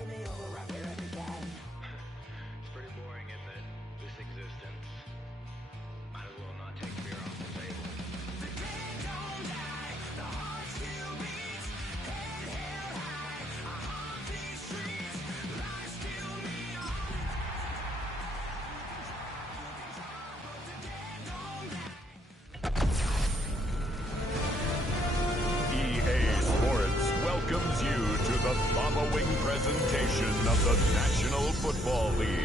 It's pretty boring, isn't it? This existence. Might as well not take fear off the table. The dead don't die, the heart still beats, head held high, I haunt these streets, lies still neon. But the dead don't die. EA Sports welcomes you to the following presentation of the National Football League.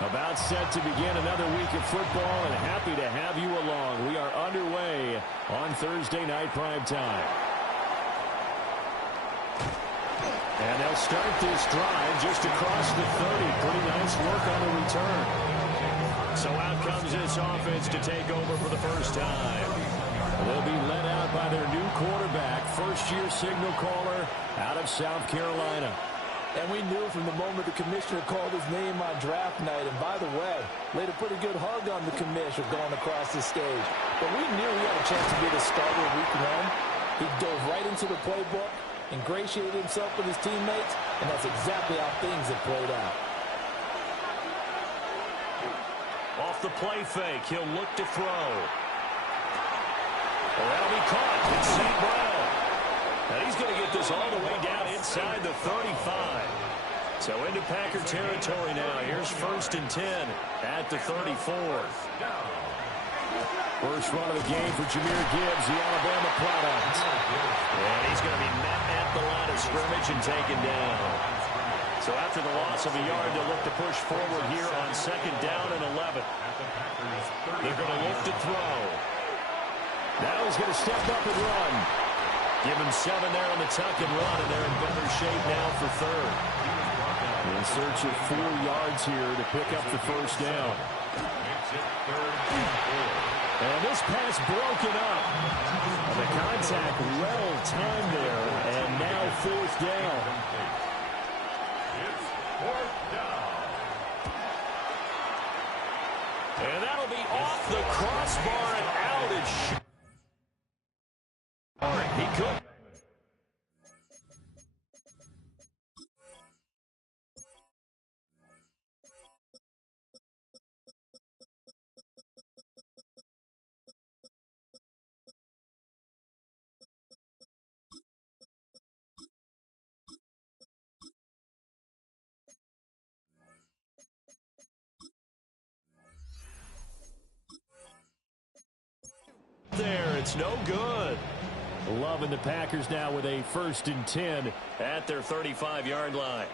About set to begin another week of football, and happy to have you along. We are underway on Thursday night prime time. And they'll start this drive just across the 30. Pretty nice work on the return. So out comes this offense to take over for the first time. They'll be led out by their new quarterback, first-year signal caller out of South Carolina. And we knew from the moment the commissioner called his name on draft night, and by the way, laid a pretty good hug on the commissioner going across the stage. But we knew he had a chance to be the starter week one. He dove right into the playbook, ingratiated himself with his teammates, and that's exactly how things have played out. Off the play fake, he'll look to throw. Well, that'll be caught. It's St. Brown. And he's going to get this all the way down inside the 35. So into Packer territory now. Here's 1st and 10 at the 34th. First run of the game for Jahmyr Gibbs, the Alabama product. And he's going to be met at the line of scrimmage and taken down. So after the loss of a yard, they'll look to push forward here on 2nd down and 11. They're going to look to throw. Now he's going to step up and run. Give him 7 there on the tuck and run, and they're in better shape now for 3rd. In search of 4 yards here to pick up the first down. And this pass broken up. And the contact well timed there, and now 4th down. It's 4th down. And that'll be off the crossbar and out. He could. There, it's no good. Loving the Packers now with a 1st and 10 at their 35-yard line.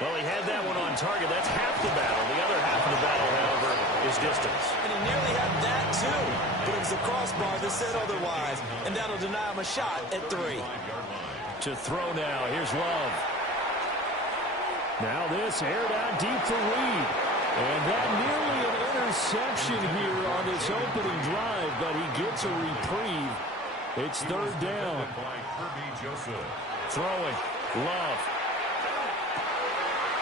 Well, he had that one on target. That's half the battle. The other half of the battle, however, is distance. And he nearly had that, too. But it was the crossbar that said otherwise, and that'll deny him a shot at 3. To throw now. Here's Love. Now this aired out deep for Reed. And that nearly an interception here on this opening drive, but he gets a reprieve. It's 3rd down. Throwing. Love.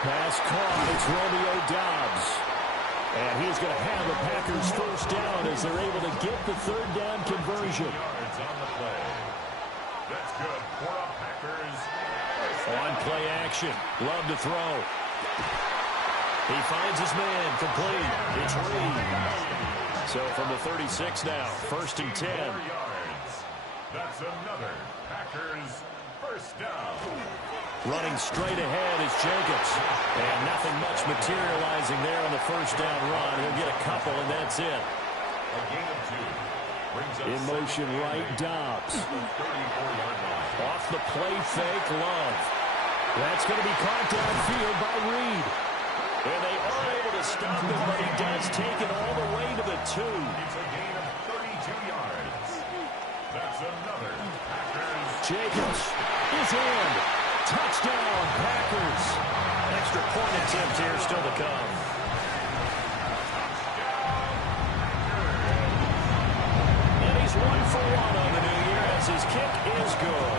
Pass caught. It's Romeo Doubs. And he's going to have the Packers first down as they're able to get the 3rd down conversion. That's good for a Packers. On play action. Love to throw. He finds his man. Complete. It's Reed. So from the 36 now. 1st and 10. That's another Packers first down. Running straight ahead is Jacobs. And nothing much materializing there on the first down run. He'll get a couple, and that's it. A gain of 2. In motion right, Dobbs. Off the play fake, Love. That's going to be caught downfield by Reed. And they are able to stop him, but he does take it all the way to the 2. It's a gain of 32 yards. That's another Packers. Jacobs is in. Touchdown, Packers. Extra point attempt here still to come. And he's 1 for 1 on the new year as his kick is good.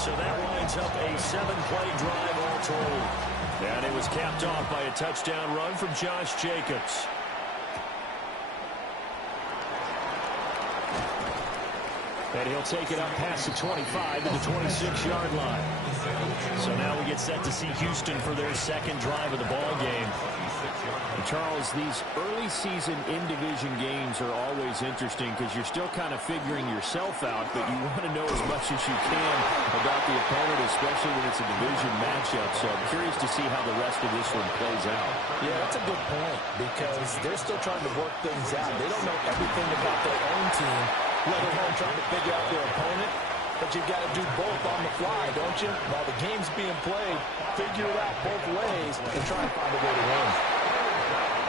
So that winds up a 7-play drive all told. And it was capped off by a touchdown run from Josh Jacobs. And he'll take it up past the 25 to the 26-yard line. So now we get set to see Houston for their second drive of the ball game. And Charles, these early season in-division games are always interesting because you're still kind of figuring yourself out, but you want to know as much as you can about the opponent, especially when it's a division matchup. So I'm curious to see how the rest of this one plays out. Yeah, that's a good point because they're still trying to work things out. They don't know everything about their own team, let alone trying to figure out their opponent. But you've got to do both on the fly, don't you? While the game's being played, figure it out both ways and try and find a way to win.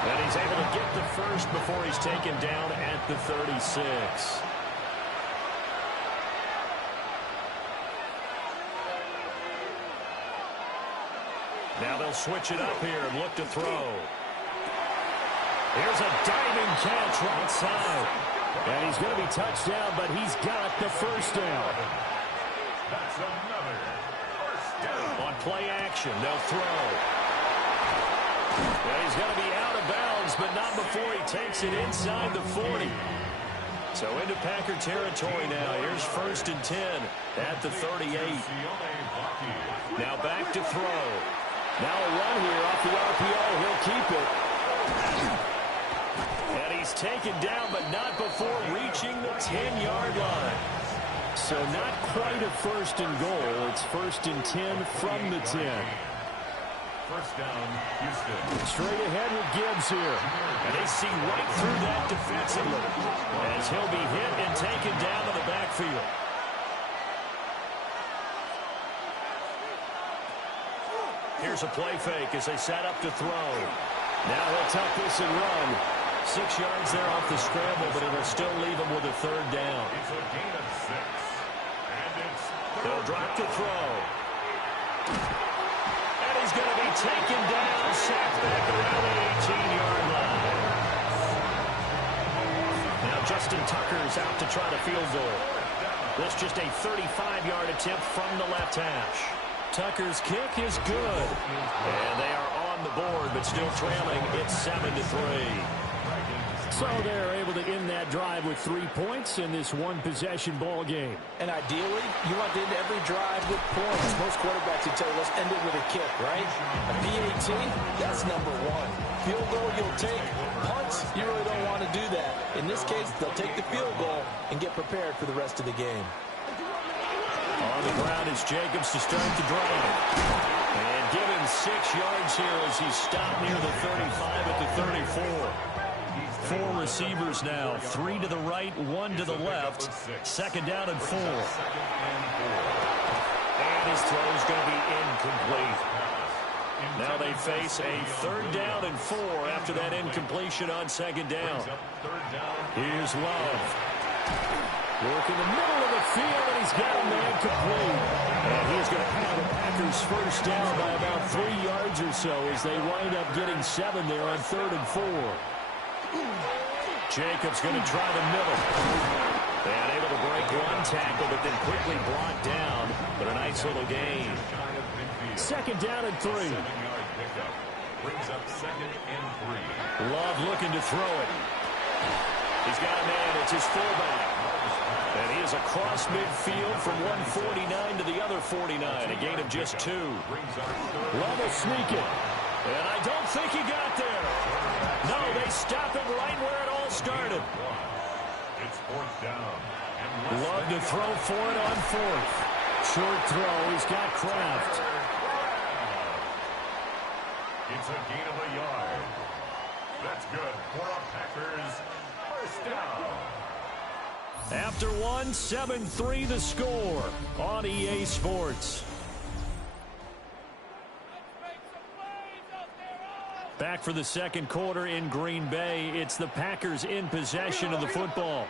And he's able to get the first before he's taken down at the 36. Now they'll switch it up here and look to throw. Here's a diving catch right side. And he's going to be touched down, but he's got the first down. That's another first down. On play action, they'll throw. And he's going to be out of bounds, but not before he takes it inside the 40. So into Packer territory now. Here's 1st and 10 at the 38. Now back to throw. Now a run here off the RPO. He'll keep it. And he's taken down, but not before reaching the 10-yard line. So not quite a 1st and goal. It's 1st and 10 from the 10. First down, Houston. Straight ahead with Gibbs here. And they see right through that defensively as he'll be hit and taken down to the backfield. Here's a play fake as they set up to throw. Now he'll tuck this and run. 6 yards there off the scramble, but it'll still leave him with a 3rd down. It's a gain of 6. And it's They'll drop to throw. And he's going to be taken down, sacked back around the 18-yard line. Now Justin Tucker's out to try the field goal. This just a 35-yard attempt from the left hash. Tucker's kick is good. And they are on the board, but still trailing. It's 7-3. So they're able to end that drive with 3 points in this one-possession ball game. And ideally, you want to end every drive with points. Most quarterbacks would tell you, let's end it with a kick, right? A PAT, that's number 1. Field goal you'll take. Punts, you really don't want to do that. In this case, they'll take the field goal and get prepared for the rest of the game. On the ground is Jacobs to start the drive. And give him 6 yards here as he's stopped near the 35 at the 34. 4 receivers now, 3 to the right, 1 to the left. 2nd down and 4. And his throw is going to be incomplete. Now they face a 3rd down and 4 after that incompletion on 2nd down. Here's Love. Work in the middle of the field, and he's got a man complete. And he's going to have the Packers first down by about 3 yards or so as they wind up getting 7 there on 3rd and 4. Jacobs going to try the middle. And able to break one tackle, but then quickly brought down. But a nice little gain. 2nd down and 3. Brings up 2nd and 3. Love looking to throw it. He's got a man. It's his fullback. And he is across midfield from 149 to the other 49. A gain of just 2. Love will sneak it. And I don't think he got there. No, they stop him right where it all started. It's 4th down. Love to throw for it on 4th. Short throw. He's got Kraft. It's a gain of a yard. That's good for a Packers first down. After 1, 7-3 the score on EA Sports. Back for the 2nd quarter in Green Bay. It's the Packers in possession of the football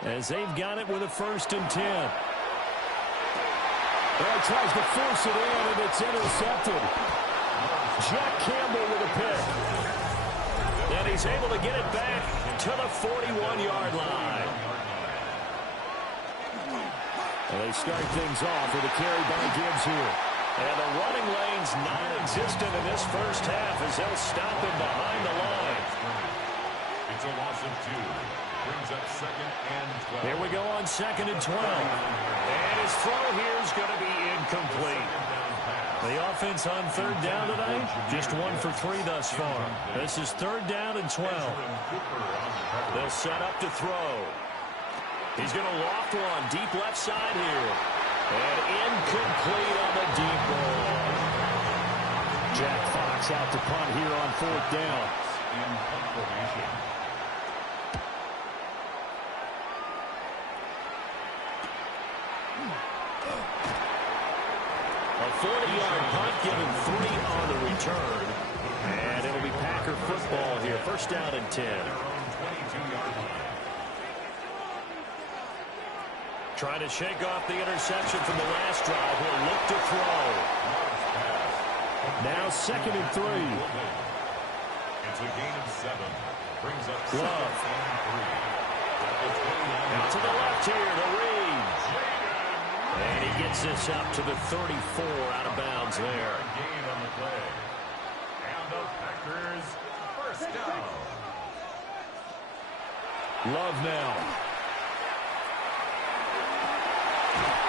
as they've got it with a 1st and 10. Well, he tries to force it in, and it's intercepted. Jack Campbell with a pick. And he's able to get it back to the 41-yard line. And they start things off with a carry by Gibbs here. And the running lane's non-existent in this first half as they'll stop him behind the line. It's a loss of 2. Brings up 2nd and 12. Here we go on 2nd and 12. And his throw here is going to be incomplete. The offense on 3rd down tonight, just 1 for 3 thus far. This is 3rd down and 12. They'll set up to throw. He's going to loft one, deep left side here. And incomplete on the deep ball. Jack Fox out to punt here on 4th down. In punt formation. A 40-yard punt, giving 3 on the return. And it'll be Packer football here. 1st down and 10. Trying to shake off the interception from the last drive. He'll look to throw. Now 2nd and 3. It's a gain of 7. Brings up Love. 2nd and 3. Out to the left here to Reed. And he gets this up to the 34 out of bounds there. Gain on the play. And the Packers 1st down. Love now.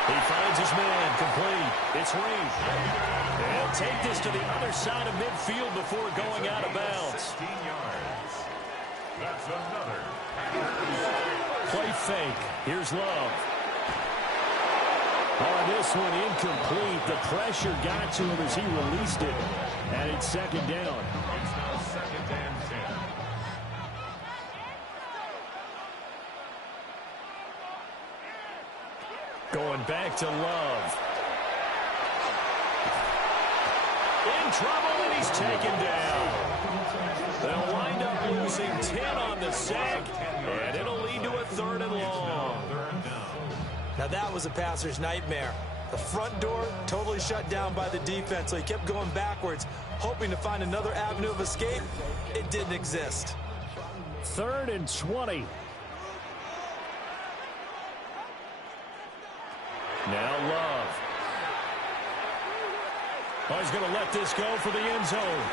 He finds his man, complete. It's Reed. And he'll take this to the other side of midfield before going out of bounds. 16 yards. That's another. Play fake. Here's Love. On this one, incomplete. The pressure got to him as he released it. And it's 2nd down. It's now 2nd and 10. Going back to Love. In trouble, and he's taken down. They'll wind up losing 10 on the sack, and it'll lead to a 3rd and long. Now that was a passer's nightmare. The front door totally shut down by the defense, so he kept going backwards, hoping to find another avenue of escape. It didn't exist. 3rd and 20. Now Love. Oh, he's going to let this go for the end zone.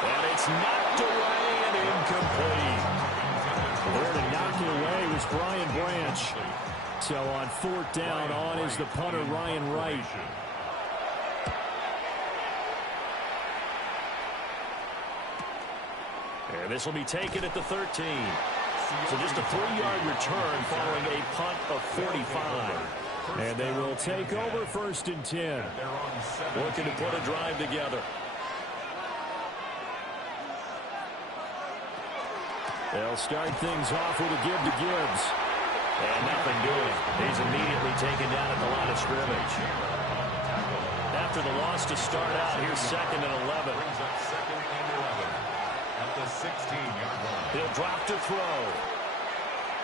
And it's knocked away and incomplete. There to knock it away was Brian Branch. So on 4th down, on is the punter, Ryan Wright. And this will be taken at the 13. So just a 3-yard return following a punt of 45. And they will take over 1st and 10. Looking to put a drive together. They'll start things off with a give to Gibbs. And nothing doing. He's immediately taken down at the line of scrimmage. After the loss to start out, here's 2nd and 11. Brings up 2nd and 11 at the 16-yard line. He'll drop to throw.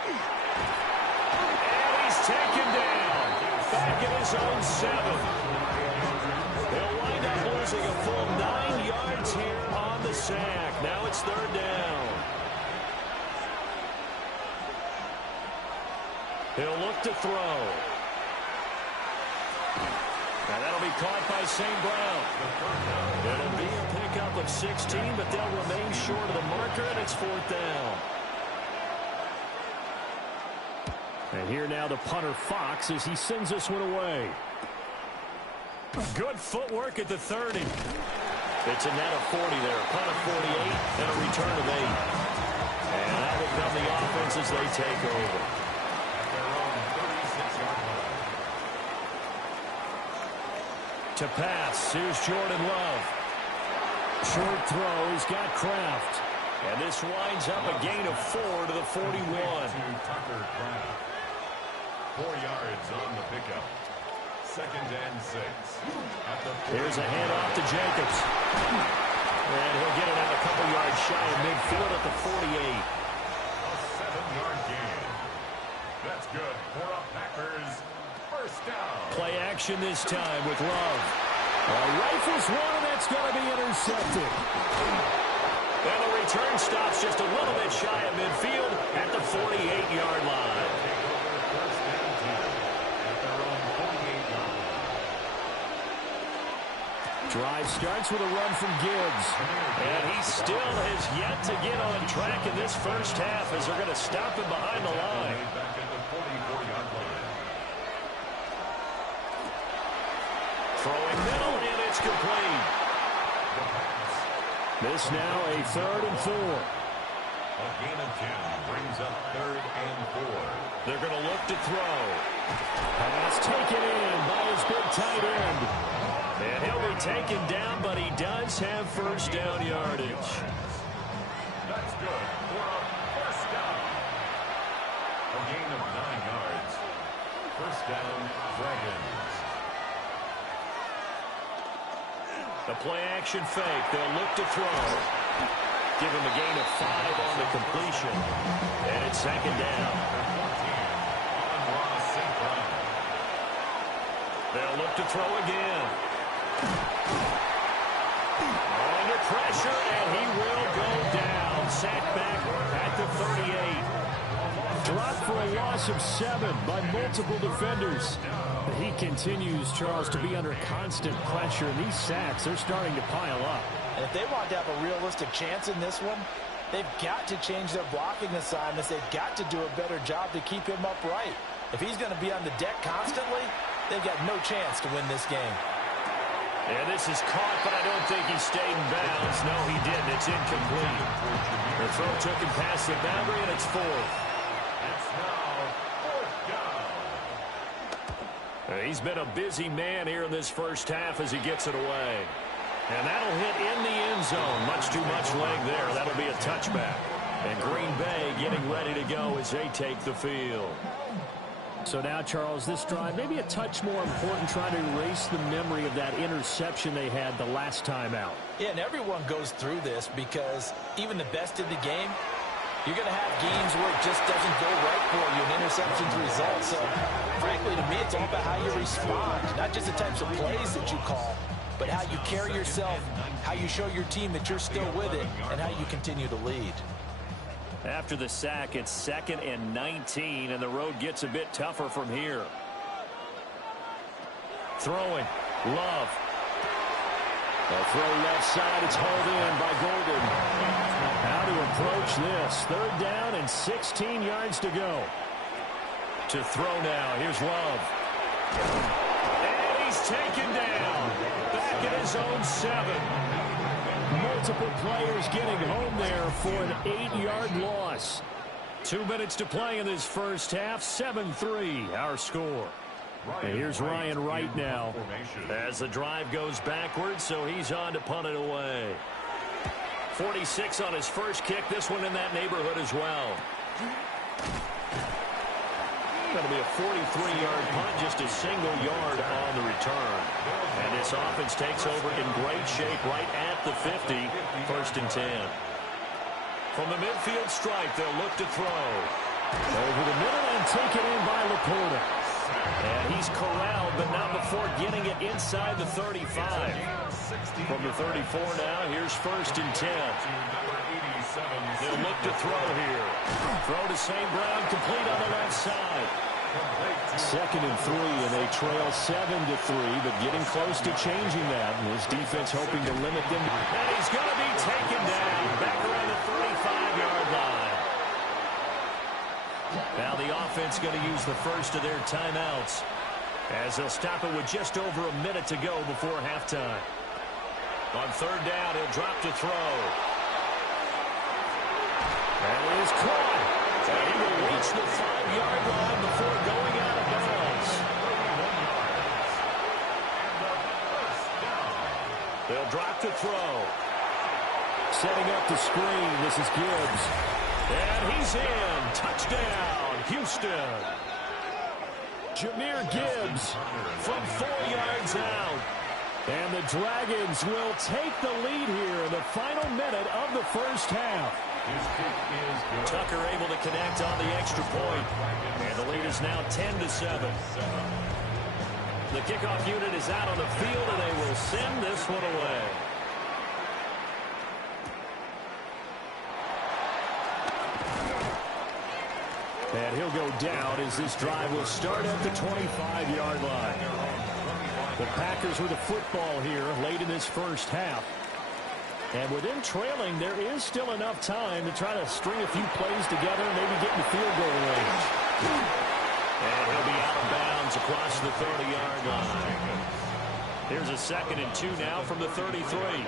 And he's taken down. Back in his own 7. They'll wind up losing a full 9 yards here on the sack. Now it's 3rd down. He'll look to throw. Now that'll be caught by St. Brown. It'll be a pickup of 16, but they'll remain short of the marker, and it's 4th down. And here now the punter, Fox, as he sends this one away. Good footwork at the 30. It's a net of 40 there. A punt of 48 and a return of 8. And that will come the offense as they take over. To pass, here's Jordan Love. Short throw, he's got Kraft. And this winds up a gain of 4 to the 41. Tucker Kraft. 4 yards on the pickup. 2nd and 6. Here's a handoff to Jacobs. And he'll get it out a couple yards shy of midfield at the 48. A 7-yard gain. That's good for a Packers 1st down. Play action this time with Love. Rifles one, and that's going to be intercepted. And the return stops just a little bit shy of midfield at the 48-yard line. Drive starts with a run from Gibbs. And he still has yet to get on track in this first half as they're going to stop him behind the line. Throwing middle, and it's complete. This now a 3rd and 4. A gain of 10 brings up 3rd and 4. They're going to look to throw. Pass taken in by his big tight end. And he'll be taken down, but he does have first down yardage. That's good for a first down. A gain of 9 yards. First down, Dragons. The play-action fake. They'll look to throw. Give him a gain of 5 on the completion. And it's second down. They'll look to throw again. Under pressure, and he will go down. Sacked back at the 38. Dropped for a loss of 7 by multiple defenders. But he continues, Charles, to be under constant pressure. And these sacks, they're starting to pile up. And if they want to have a realistic chance in this one, they've got to change their blocking assignments. They've got to do a better job to keep him upright. If he's going to be on the deck constantly, they've got no chance to win this game. And this is caught, but I don't think he stayed in bounds. No, he didn't. It's incomplete. The throw took him past the boundary, and it's 4th. It's now 4th down. He's been a busy man here in this first half as he gets it away. And that'll hit in the end zone. Much too much leg there. That'll be a touchback. And Green Bay getting ready to go as they take the field. So now, Charles, this drive maybe a touch more important, trying to erase the memory of that interception they had the last time out. Yeah, and everyone goes through this because even the best in the game, you're going to have games where it just doesn't go right for you, and interceptions result. So, frankly, to me, it's all about how you respond, not just the types of plays that you call, but how you carry yourself, how you show your team that you're still with it, and how you continue to lead. After the sack, it's 2nd and 19, and the road gets a bit tougher from here. Throwing. Love. A throw left side. It's hauled in by Golden. How to approach this. 3rd down and 16 yards to go. To throw now. Here's Love. And he's taken down. Back at his own 7. Multiple players getting home there for an 8-yard loss. 2 minutes to play in this first half. 7-3 our score. And here's Ryan Wright now. As the drive goes backwards, so he's on to punt it away. 46 on his first kick. This one in that neighborhood as well. Going to be a 43-yard punt, just a single yard on the return. And this offense takes over in great shape right at the 50, 1st and 10. From the midfield stripe, they'll look to throw. Over the middle and taken in by Laporta. And he's corralled, but not before getting it inside the 35. From the 34 now, here's 1st and 10. They'll look to throw here. Throw to St. Brown, complete on the left side. 2nd and 3, and they trail 7-3, but getting close to changing that. And his defense hoping to limit them. And he's going to be taken down back around the 35-yard line. Now the offense going to use the first of their timeouts as they'll stop it with just over a minute to go before halftime. On 3rd down, he'll drop to throw. That is caught. And he will reach the 5-yard line before going out of bounds. They'll drop to throw. Setting up the screen. This is Gibbs. And he's in. Touchdown, Houston. Jahmyr Gibbs From 4 yards out. And the Dragons will take the lead here in the final minute of the first half. Tucker able to connect on the extra point. And the lead is now 10-7. The kickoff unit is out on the field, and they will send this one away. And he'll go down as this drive will start at the 25-yard line. The Packers with the football here late in this first half. And with them trailing, there is still enough time to try to string a few plays together and maybe get in the field goal range. And he'll be out of bounds across the 30-yard line. Here's a 2nd and 2 now from the 33. 8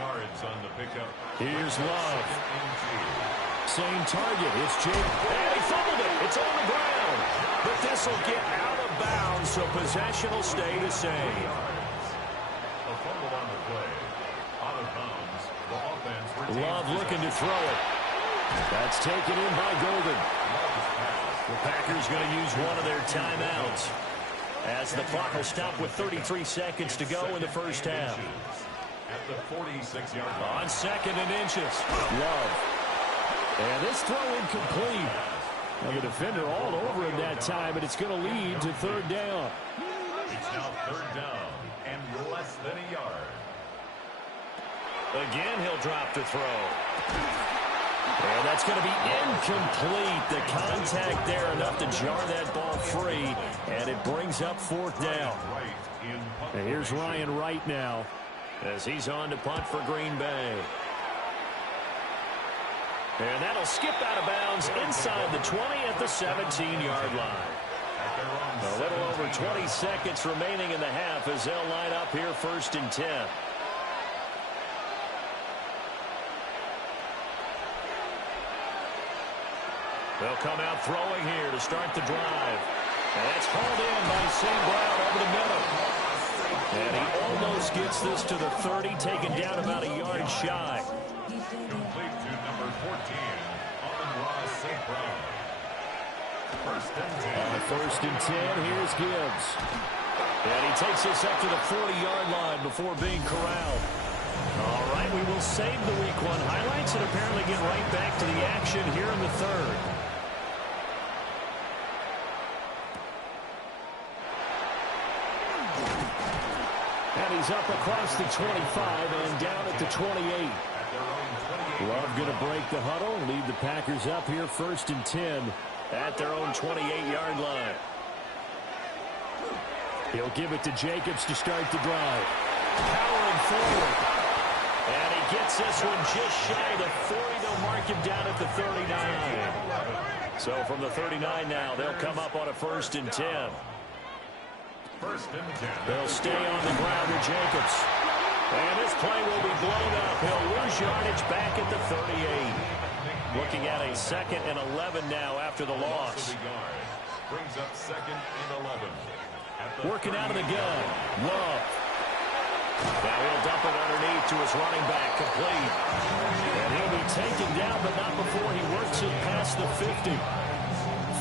yards on the pickup. Here's Love. Same target. It's Jake. And he fumbled it. It's on the ground. But this will get out of bounds, so possession will stay the same. A fumble on the play. Out of bounds. The offense retains Love looking to throw it. That's taken in by Golden. The Packers going to use one of their timeouts, as the clock will stop with 33 seconds to go in the first half. At the 46-yard line. On 2nd and inches. Love. And this throw incomplete. Now the defender all over him that time, and it's going to lead to 3rd down. It's now 3rd down and less than a yard. Again, he'll drop to throw. And that's going to be incomplete. The contact there enough to jar that ball free, and it brings up 4th down. And here's Ryan Wright now, as he's on to punt for Green Bay. And that'll skip out of bounds inside the 20 at the 17-yard line. A little over 20 seconds remaining in the half as they'll line up here 1st and 10. They'll come out throwing here to start the drive. And that's hauled in by St. Brown over the middle. And he almost gets this to the 30, taken down about a yard shy. Complete to number 14, Amon-Ra St. Brown. 1st and 10. 1st and 10, here's Gibbs. And he takes this up to the 40-yard line before being corralled. All right, we will save the Week 1 highlights and apparently get right back to the action here in the 3rd. And he's up across the 25 and down at the 28. Love going to break the huddle, lead the Packers up here 1st and 10 at their own 28-yard line. He'll give it to Jacobs to start the drive. Powering forward. And he gets this one just shy of the 40. They'll mark him down at the 39. So from the 39 now, they'll come up on a 1st and 10. 1st and 10. They'll stay on the ground with Jacobs. And this play will be blown up. He'll lose yardage back at the 38. Looking at a 2nd and 11 now after the loss. Brings up 2nd and 11. Working out of the gun. Love. Now he'll dump it underneath to his running back, complete. And he'll be taken down, but not before he works it past the 50.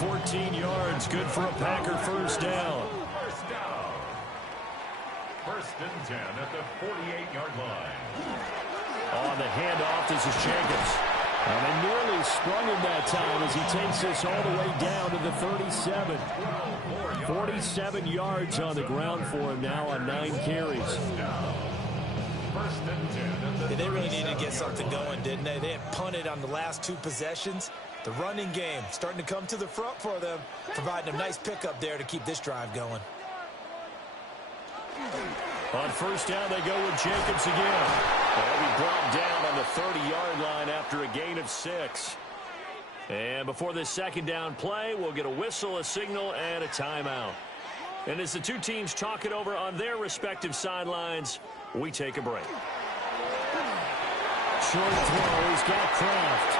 14 yards, good for a Packer 1st down. 1st and 10 at the 48-yard line. On the handoff, this is Jacobs. And they nearly sprung him that time as he takes this all the way down to the 37. 47 yards on the ground for him now on 9 carries. 1st and 10. Yeah, they really needed to get something going, didn't they? They had punted on the last 2 possessions. The running game starting to come to the front for them, providing a nice pickup there to keep this drive going. On 1st down, they go with Jacobs again. They'll be brought down on the 30-yard line after a gain of 6. And before this 2nd down play, we'll get a whistle, a signal, and a timeout. And as the two teams talk it over on their respective sidelines, we take a break. Short throw, he's got Kraft.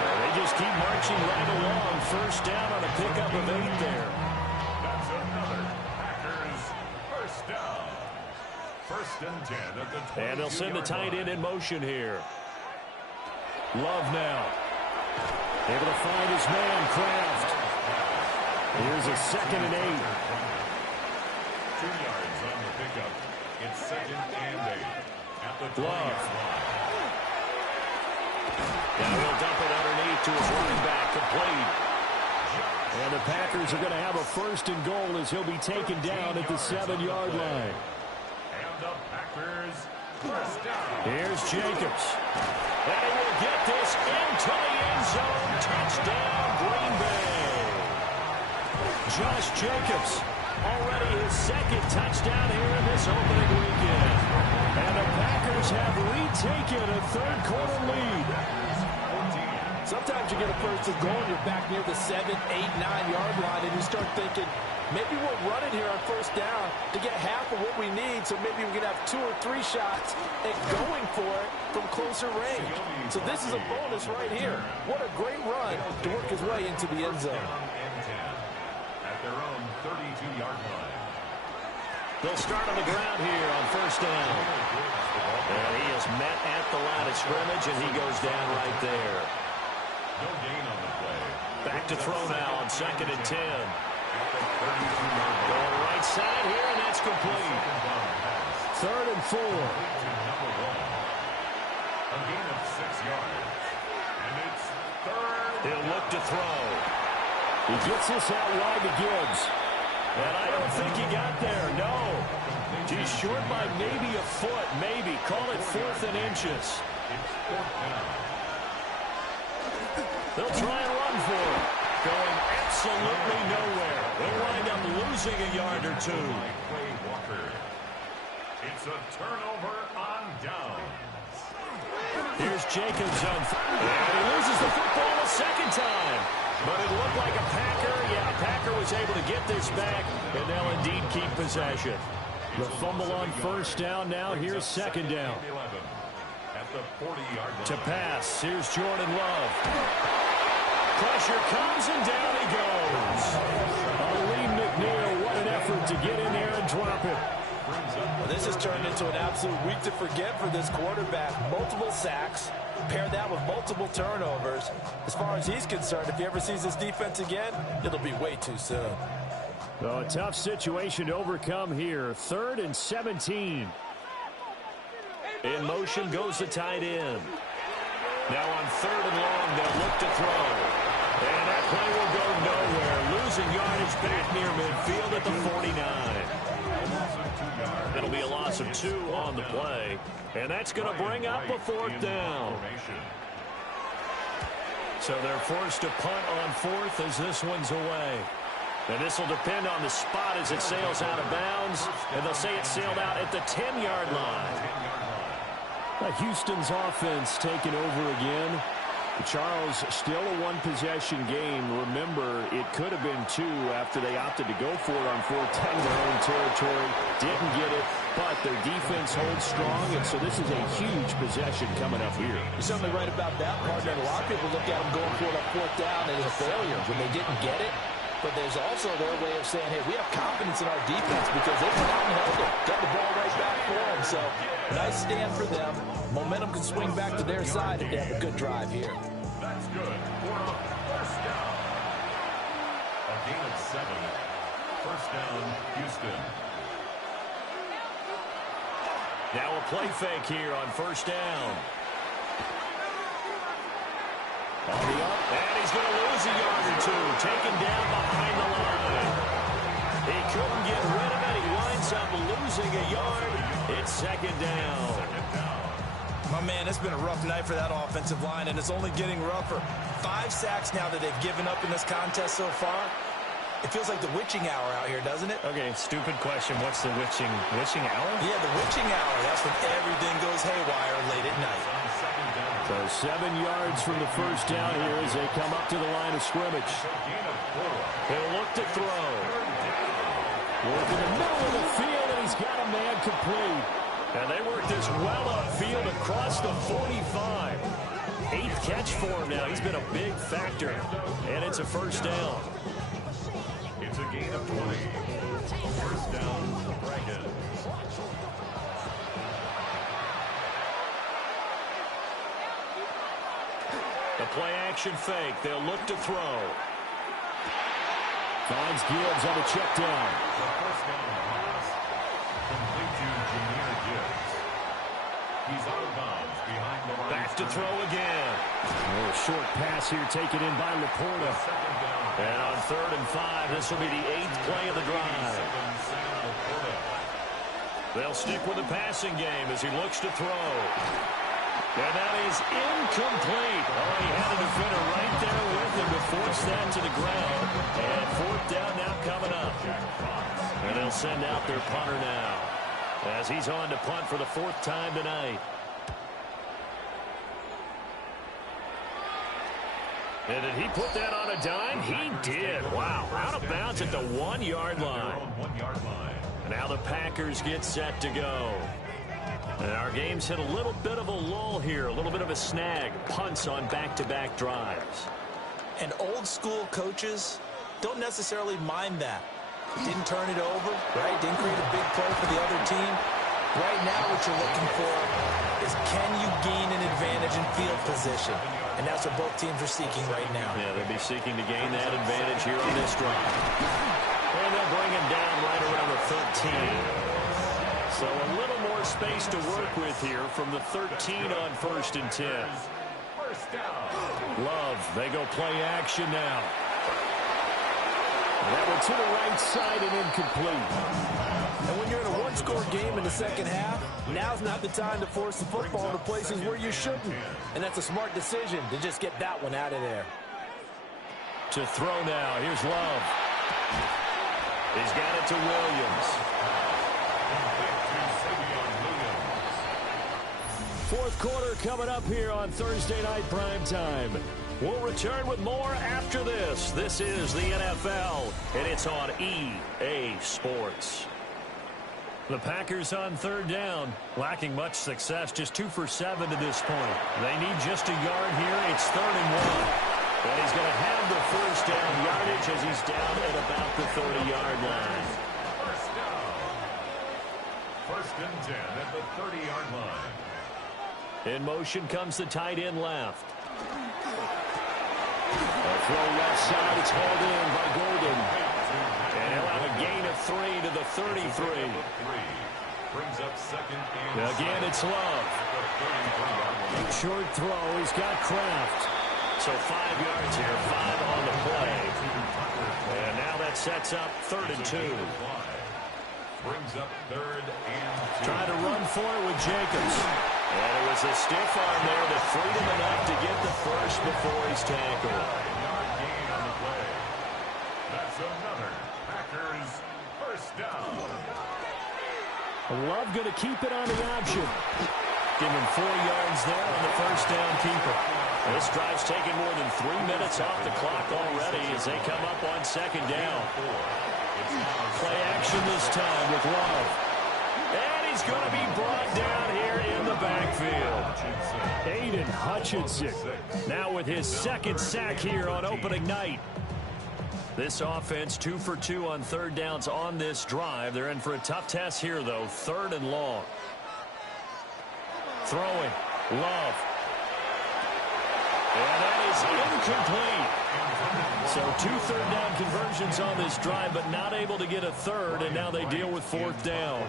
They just keep marching right along. 1st down on a pickup of 8 there. That's another Packers 1st down. 1st and 10 at the 22-yard And they'll send the tight end in motion here. Love now. Able to find his man, Kraft. Here's a 2nd and 8. 2 yards on the pickup. It's 2nd and 8 at the 20-yard line. Now he'll dump it underneath to his running back, complete. And the Packers are going to have a 1st and goal as he'll be taken down at the 7-yard line. And the Packers 1st down. Here's Jacobs. And he will get this into the end zone. Touchdown, Green Bay. Josh Jacobs already his second touchdown here in this opening weekend. And the Packers have retaken a third-quarter lead. Sometimes you get a first and goal, and you're back near the 7, 8, 9-yard line, and you start thinking, maybe we'll run it here on first down to get half of what we need, so maybe we can have 2 or 3 shots at going for it from closer range. So this is a bonus right here. What a great run to work his way into the end zone. At their own 32-yard line. They'll start on the ground here on first down. And he is met at the line of scrimmage, and he goes down right there. No gain on the play. Back to throw now on 2nd and 10. Going right side here, and that's complete. 3rd and 4. A gain of 6 yards. And it's 3rd. He'll look to throw. He gets this out wide to Gibbs. And I don't think he got there, no. He's short by maybe a foot, maybe. Call it 4th and inches. It's 4th down. They'll try and run for it. Going absolutely nowhere. They'll wind up losing a yard or 2. Quay Walker. It's a turnover on downs. Here's Jacobs on. And he loses the football a second time. But it looked like a Packer. Yeah, Packer was able to get this back, and they'll indeed keep possession. The fumble on first down now. Here's 2nd down. At the 40-yard line. To pass. Here's Jordan Love. Pressure comes, and down he goes. Lee McNeil, what an effort to get in there and drop it. Well, this has turned into an absolute week to forget for this quarterback. Multiple sacks. Pair that with multiple turnovers. As far as he's concerned, if he ever sees this defense again, it'll be way too soon. Well, a tough situation to overcome here. 3rd and 17. In motion goes the tight end. Now on 3rd and long, they'll look to throw. And that play will go nowhere. Losing yardage back near midfield at the 49. It'll be a loss of 2 on the play. And that's going to bring up a 4th down. So they're forced to punt on 4th as this one's away. And this will depend on the spot as it sails out of bounds. And they'll say it sailed out at the 10-yard line. Houston's offense taking over again. Charles, still a one-possession game. Remember, it could have been 2 after they opted to go for it on 4th down in their own territory. Didn't get it, but their defense holds strong, and so this is a huge possession coming up here. You're certainly right about that, partner. A lot of people look at them going for it on 4th down as a failure when they didn't get it. But there's also their way of saying, hey, we have confidence in our defense because they went out and held it. Got the ball right back for them. So, nice stand for them. Momentum can swing back to their side if they have a good drive here. That's good for a first down. A gain of 7. First down, Houston. Now a play fake here on first down. On the up, and he's going to lose a yard or 2. Taken down behind the line. He couldn't get rid of it. He winds up losing a yard. It's 2nd down. My man, it's been a rough night for that offensive line, and it's only getting rougher. 5 sacks now that they've given up in this contest so far. It feels like the witching hour out here, doesn't it? Okay, stupid question. What's the witching hour? Yeah, the witching hour. That's when everything goes haywire late at night. So 7 yards from the first down here as they come up to the line of scrimmage. He'll look to throw. Work in the middle of the field, and he's got a man complete. And they work this well upfield across the 45. 8th catch for him now. He's been a big factor. And it's a first down. It's a gain of 20. First down, Dragons. The play action fake. They'll look to throw. Finds Gibbs on the check down. The first down pass. Complete to Jahmyr Gibbs. He's out of bounds behind the line. Back to throw again. A short pass here taken in by Laporta. And on 3rd and 5, this will be the 8th play of the drive. They'll stick with the passing game as he looks to throw. And that is incomplete. Oh, he had a defender right there with him to force that to the ground. And 4th down now coming up. And they'll send out their punter now as he's on to punt for the 4th time tonight. And did he put that on a dime? He did. Wow. Out of bounds at the 1-yard line. And now the Packers get set to go. And our game's hit a little bit of a lull here, a little bit of a snag. Punts on back-to-back drives. And old-school coaches don't necessarily mind that. Didn't turn it over, right? Didn't create a big play for the other team. Right now what you're looking for is can you gain an advantage in field position? And that's what both teams are seeking right now. Yeah, they'll be seeking to gain that advantage here on this drive. And they'll bring him down right around the 13. So a little more space to work with here from the 13 on 1st and 10. Love, they go play action now. That one to the right side and incomplete. And when you're in a one-score game in the second half, now's not the time to force the football into places where you shouldn't. And that's a smart decision to just get that one out of there. To throw now. Here's Love. He's got it to Williams. 4th quarter coming up here on Thursday Night Primetime. We'll return with more after this. This is the NFL, and it's on EA Sports. The Packers on 3rd down, lacking much success, just 2 for 7 to this point. They need just a yard here. It's 3rd and 1. And he's going to have the 1st down yardage as he's down at about the 30-yard line. 1st and 10 at the 30-yard line. In motion comes the tight end left. A throw left side. It's hauled in by Golden. And he'll have a gain of 3 to the 33. Brings up 2nd and Again, it's Love. Short throw. He's got Kraft. So 5 yards here, 5 on the play. And now that sets up 3rd and 2. Brings up 3rd and 2. Trying to run for it with Jacobs. And it was a stiff arm there that freed him enough to get the first before he's tackled. Yard gain on the play. That's another Packers 1st down. Love going to keep it on the option. Give him 4 yards there on the 1st down keeper. This drive's taken more than 3 minutes off the clock already as they come up on 2nd down. Play action this time with Love. And he's going to be brought down here in the backfield. Aiden Hutchinson now with his 2nd sack here on opening night. This offense 2 for 2 on 3rd downs on this drive. They're in for a tough test here, though. 3rd and long. Throwing. Love. And that is incomplete. So 2 3rd down conversions on this drive, but not able to get a 3rd, and now they deal with 4th down.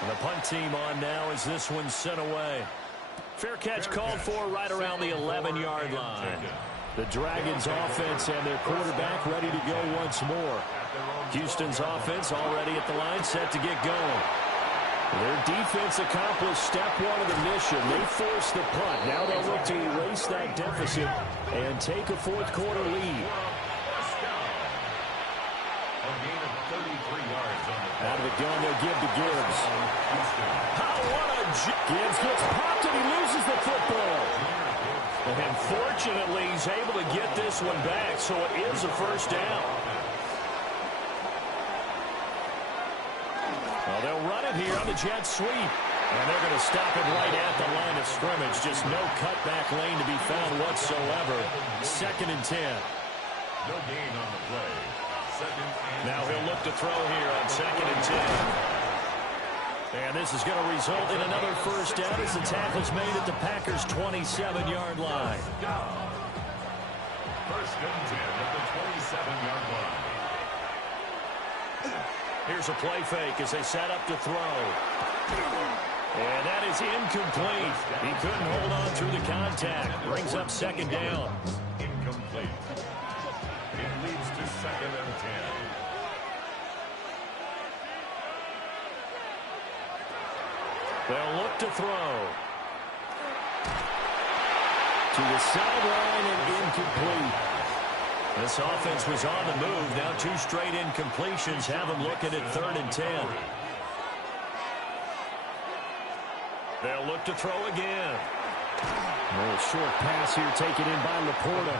And the punt team on now as this one's sent away. Fair catch called for right around the 11-yard line. The Dragons offense and their quarterback ready to go once more. Houston's offense already at the line, set to get going. Their defense accomplished step 1 of the mission. They forced the punt. Now they'll look to erase that deficit and take a 4th quarter lead. Out of the gun, they'll give to Gibbs. Gibbs gets popped and he loses the football. And fortunately, he's able to get this one back, so it is a 1st down. Well, they'll run it here on the jet sweep. And they're going to stop it right at the line of scrimmage. Just no cutback lane to be found whatsoever. 2nd and 10. No gain on the play. 2nd and now he'll look to throw here on 2nd and 10. And this is going to result in another 1st down as the tackle's made at the Packers' 27-yard line. 1st and 10 at the 27-yard line. Here's a play fake as they set up to throw. And that is incomplete. He couldn't hold on through the contact. Brings up 2nd down. Incomplete. It leads to 2nd and 10. They'll look to throw. To the sideline and incomplete. This offense was on the move. Now 2 straight incompletions have them looking at 3rd and 10. They'll look to throw again. A little short pass here taken in by Laporta.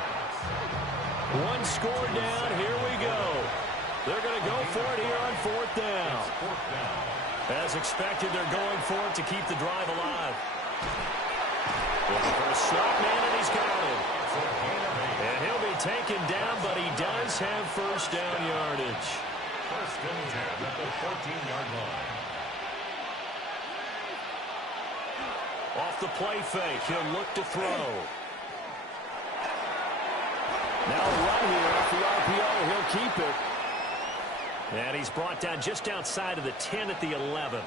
1 score down. Here we go. They're going to go for it here on 4th down. As expected, they're going for it to keep the drive alive. Looking for a slot man, and he's got it. And he'll be taken down, but he does have 1st down yardage. 1st and 10 at the 14-yard line. Off the play fake, he'll look to throw. Now a run here off the RPO. He'll keep it. And he's brought down just outside of the 10 at the 11.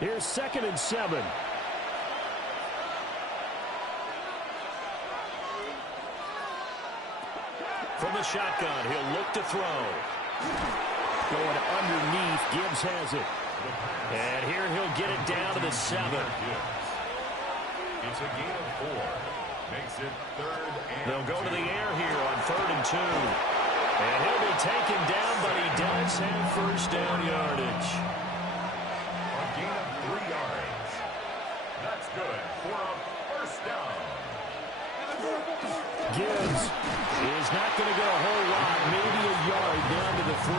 Here's 2nd and 7. From the shotgun, he'll look to throw. Going underneath, Gibbs has it. And here he'll get it down to the 7. It's a gain of 4. Makes it 3rd and They'll go 2. to the air here on 3rd and 2. And he'll be taken down, but he does have 1st down yardage. A gain of 3 yards. That's good for a 1st down. Gibbs is not going to get a whole lot, maybe a yard down to the 3.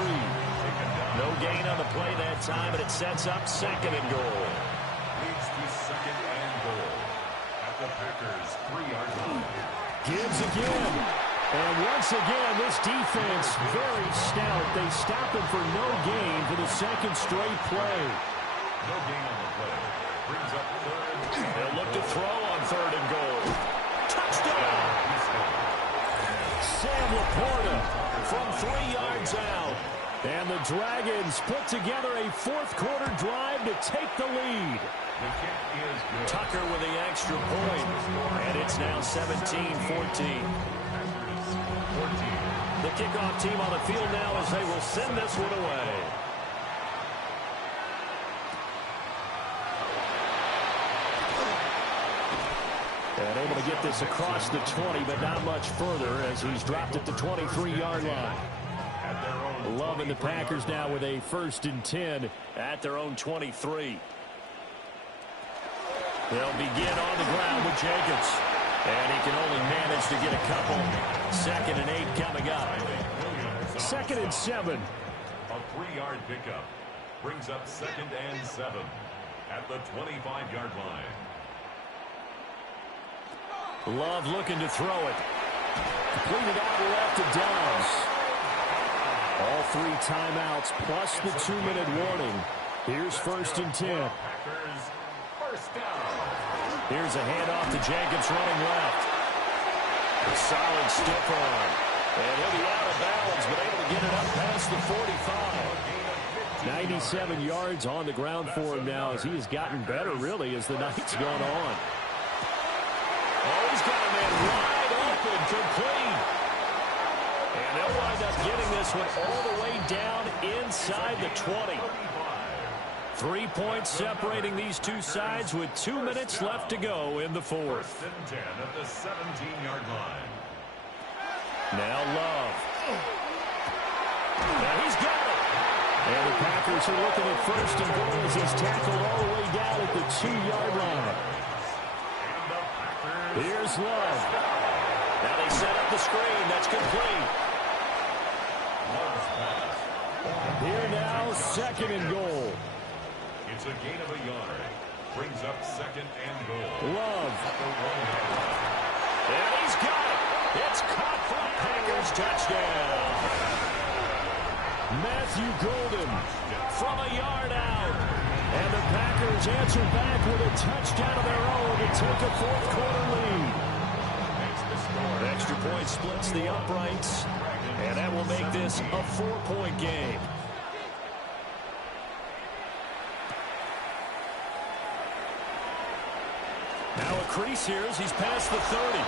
No gain on the play that time, and it sets up 2nd and goal. Leads to 2nd and goal at the Packers' 3-yard line. Gibbs again. And once again, this defense very stout. They stop him for no gain for the 2nd straight play. No gain on the play. Brings up 3rd. They'll look to throw on 3rd and goal. Touchdown! Sam Laporta from 3 yards out. And the Dragons put together a 4th quarter drive to take the lead. The kick is good. Tucker with the extra point. And it's now 17-14. The kickoff team on the field now as they will send this one away. And able to get this across the 20, but not much further as he's dropped at the 23-yard line. Loving the Packers now with a 1st and 10 at their own 23. They'll begin on the ground with Jacobs. And he can only manage to get a couple. 2nd and 8 coming up. 2nd and 7. A 3-yard pickup. Brings up 2nd and 7 at the 25-yard line. Love looking to throw it. Completed out left to Downs. All 3 timeouts plus the 2-minute warning. Here's 1st and 10. Packers 1st down. Here's a handoff to Jacobs running left. A solid stiff arm. And he'll be out of bounds, but able to get it up past the 45. 97 yards on the ground for him now as he has gotten better, really, as the night's gone on. Oh, he's got a man wide open, complete. And they'll wind up getting this one all the way down inside the 20. 3 points separating these two sides with 2 minutes left to go in the 4th. 1st and 10 at the 17-yard line. Now Love. Now he's got it. And the Packers are looking at 1st and goal as he's tackled all the way down at the 2-yard line. Here's Love. Now they set up the screen. That's complete. Here now, 2nd and goal. It's a gain of a yard. Brings up 2nd and goal. Love. At the 1-yard line. And he's got it. It's caught for a Packers touchdown. Matthew Golden from a yard out. And the Packers answer back with a touchdown of their own to take a 4th quarter lead. The extra point splits the uprights. And that will make this a 4-point game. Now a crease here as he's past the 30.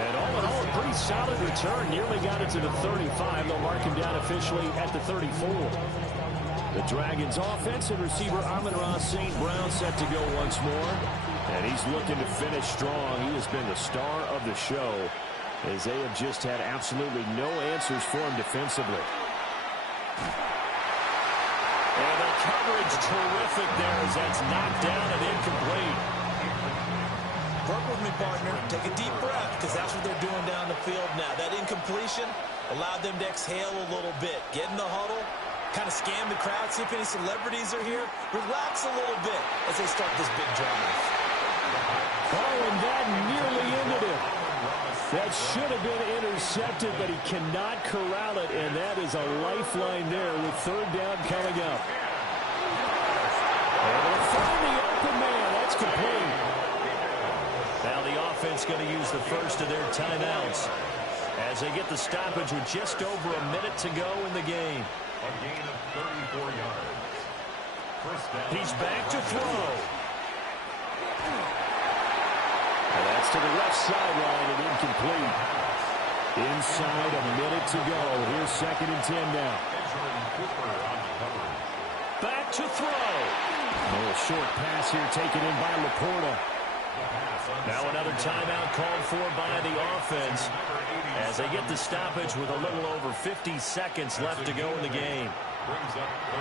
And all in all, a pretty solid return. Nearly got it to the 35. They'll mark him down officially at the 34. The Dragons offense and receiver Amon-Ra St. Brown set to go once more. And he's looking to finish strong. He has been the star of the show. as they have just had absolutely no answers for him defensively. And the coverage terrific there as that's knocked down and incomplete. Work with me, partner. Take a deep breath, because that's what they're doing down the field now. That incompletion allowed them to exhale a little bit. Get in the huddle, kind of scan the crowd, see if any celebrities are here. Relax a little bit as they start this big drive. Oh, and that nearly ended it. That should have been intercepted, but he cannot corral it, and that is a lifeline there with third down coming up. Able to find the open man. That's complete. Now the offense going to use the first of their timeouts as they get the stoppage with just over a minute to go in the game. A gain of 34 yards. First down. He's back to throw. And that's to the left sideline and incomplete. Inside a minute to go. Here's 2nd and 10 now. Cooper on the cover. Back to throw. A little short pass here taken in by Laporta. Now another timeout called for by the offense as they get the stoppage with a little over 50 seconds left to go in the game.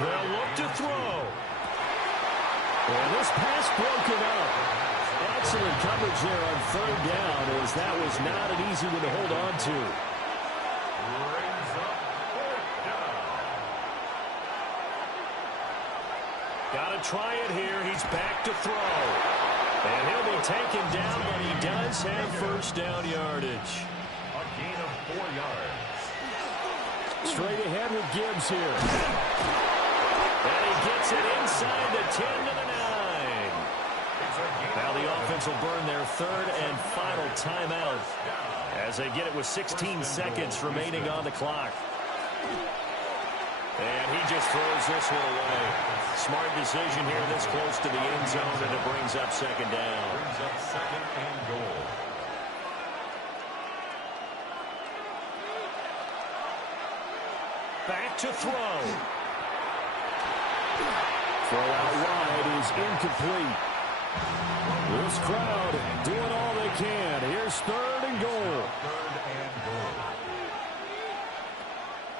They'll look to throw. And this pass broken up. Excellent coverage there on third down, as that was not an easy one to hold on to. Got to try it here. He's back to throw. And he'll be taken down, but he does have first down yardage. A gain of 4 yards. Straight ahead with Gibbs here. And he gets it inside the 10 to the 9. Now the offense will burn their third and final timeout as they get it with 16 seconds remaining on the clock. And he just throws this one away. Smart decision here this close to the end zone, and it brings up second down. Brings up 2nd and goal. Back to throw. Throw out wide is incomplete. This crowd doing all they can. Here's 3rd and goal. 3rd and goal.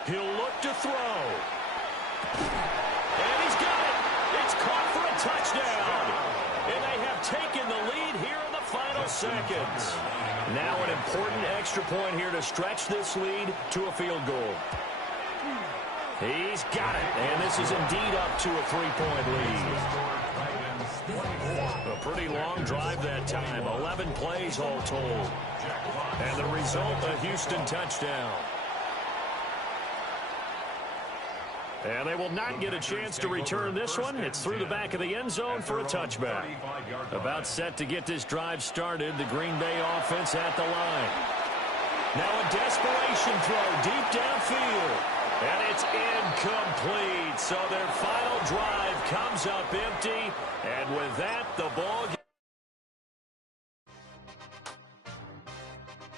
He'll look to throw. And he's got it. It's caught for a touchdown. And they have taken the lead here in the final seconds. Now an important extra point here to stretch this lead to a field goal. He's got it. And this is indeed up to a 3-point lead. A pretty long drive that time. 11 plays all told. And the result, a Houston touchdown. And they will not get a chance to return this one. It's through the back of the end zone for a touchback. About set to get this drive started. The Green Bay offense at the line. Now a desperation throw deep downfield. And it's incomplete. So their final drive comes up empty. And with that, the ball